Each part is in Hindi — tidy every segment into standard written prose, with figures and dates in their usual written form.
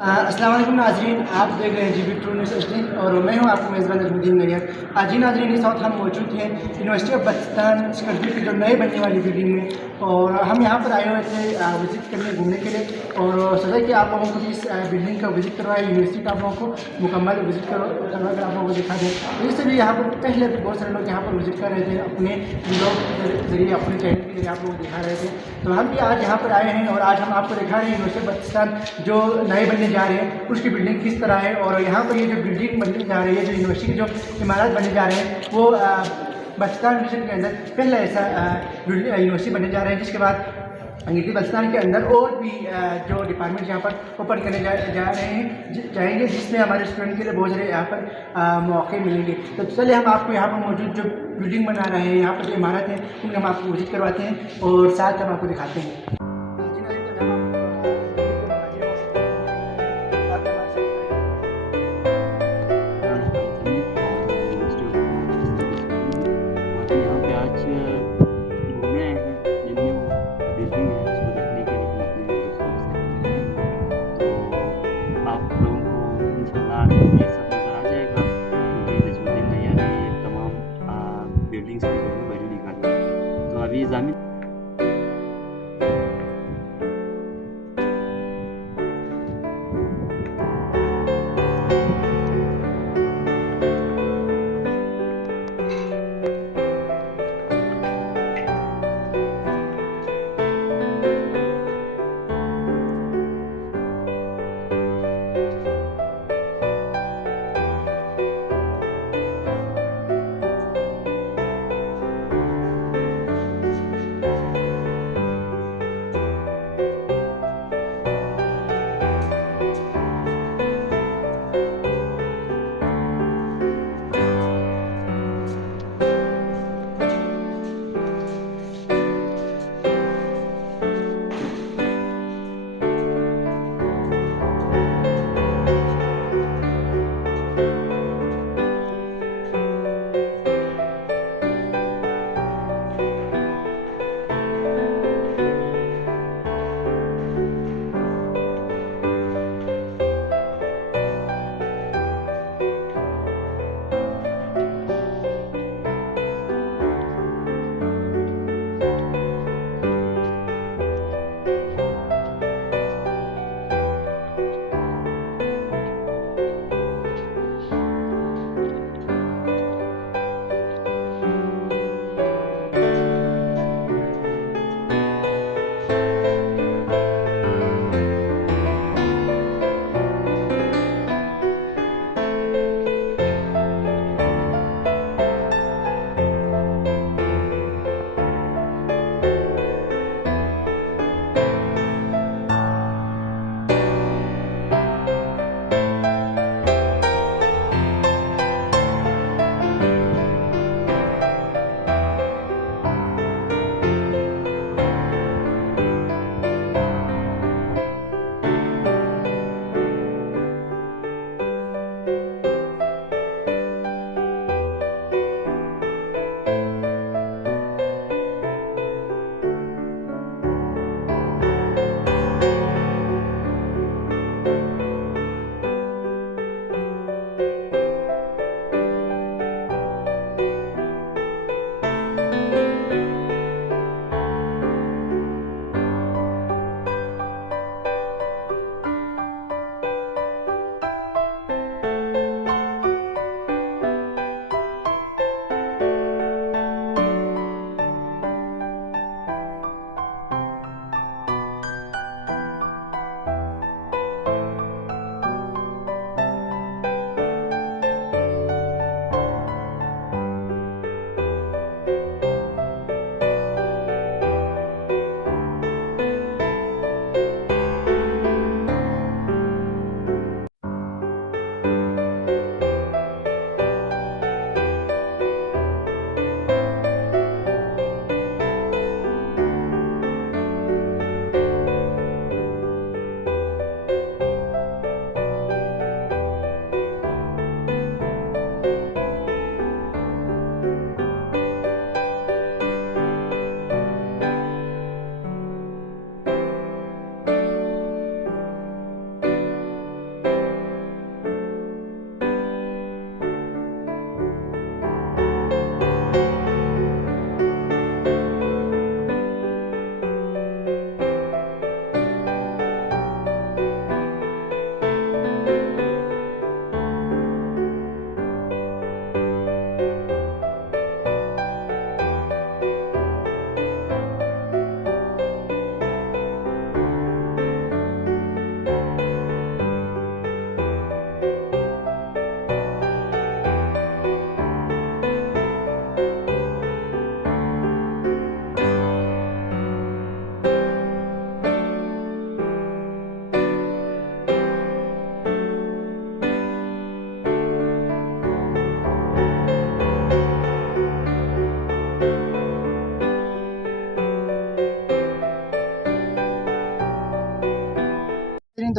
अस्सलाम वालेकुम नाज़रीन, आप देख रहे हैं जीबी ट्रू न्यूज़ एचडी और मैं हूं आपको मेज़बान नजमुद्दीन नैयर। जी नाज़रीन, इस वक्त हम मौजूद हैं यूनिवर्सिटी ऑफ पाकिस्तान सिकंदरी की जो नए बनने वाली बिल्डिंग में और हम यहां पर आए हुए थे विज़िट करने घूमने के लिए और सोचा कि आप लोगों को भी इस बिल्डिंग का विज़िट करवाएं, यूनिवर्सिटी का आप लोगों को मुकम्मल विज़िट करवा कर आप लोगों को दिखा दें। तो इससे भी यहाँ पर पहले भी बहुत सारे लोग यहाँ पर विज़िट कर रहे थे, अपने ब्लॉग के जरिए अपने चैनल के जरिए आप लोग दिखा रहे थे। तो हम भी आज यहाँ पर आए हैं और आज हम आपको दिखा रहे हैं यूनिवर्सिटी ऑफ पाकिस्तान जो नए बनने जा रहे हैं उसकी बिल्डिंग किस तरह है। और यहाँ पर ये जो बिल्डिंग बनने जा रही है, जो यूनिवर्सिटी की जो इमारत बनने जा रहे हैं, वो पाकिस्तान मिशन के अंदर पहला ऐसा यूनिवर्सिटी बनने जा रहे हैं, जिसके बाद अंग्रेजी पाकिस्तान के अंदर और भी जो डिपार्टमेंट यहाँ पर ओपन करने जा रहे हैं जाएंगे, जिसमें हमारे स्टूडेंट के लिए बहुत सारे यहाँ पर मौके मिलेंगे। तो चलिए हम आपको यहाँ पर मौजूद जो बिल्डिंग बना रहे हैं, यहाँ पर जो इमारत है, उनमें हम आपको विजिट करवाते हैं और साथ हम आपको दिखाते हैं। ये सब नज़र आ जाएगा क्योंकि नजमुद्दीन नैयर ने ये तमाम बिल्डिंग्स की जो है वैल्यू निकाली है। तो अभी ज़मीन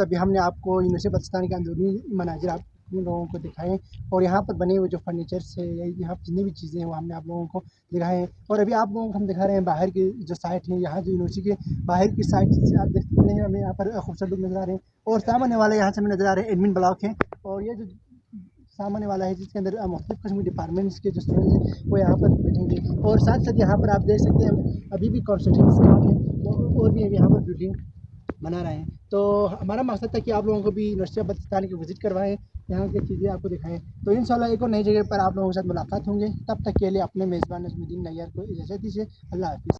तो अभी हमने आपको यूनिवर्सिटी पाकिस्तान के अंदरूनी मनाजिर आप उन लोगों को दिखाएं और यहाँ पर बने हुए जो फर्नीचर्स है या यहाँ पर जितनी भी चीज़ें हैं वो हमने आप लोगों को दिखाए हैं। और अभी आप लोगों को हम दिखा रहे हैं बाहर की जो साइट है, यहाँ जो यूनिवर्सिटी के बाहर की साइड से आप देख सकते हैं, हमें यहाँ पर खूबसूरत लोग नज़र आ रहे हैं। और सामने वाला यहाँ से हमें नज़र आ रहे हैं एडमिन ब्लॉक है, और ये जो सामने वाला है जिसके अंदर मुख्तलिफ किस्म के डिपार्टमेंट्स के जो स्टूडेंट्स हैं वो यहाँ पर बैठेंगे। और साथ साथ यहाँ पर आप देख सकते हैं अभी भी कंस्ट्रक्शन स्टार्ट है और भी यहाँ पर बिल्डिंग बना रहे हैं। तो हमारा मकसद था कि आप लोगों को भी यूनिवर्सिटी ऑफ पाकिस्तान की विज़िट करवाएं, यहाँ की चीज़ें आपको दिखाएं। तो इंशाल्लाह एक और नई जगह पर आप लोगों के साथ मुलाकात होंगे। तब तक के लिए अपने मेज़बान नजमुद्दीन नैयर को इजाज़त दीजिए। अल्लाह हाफ़िज़।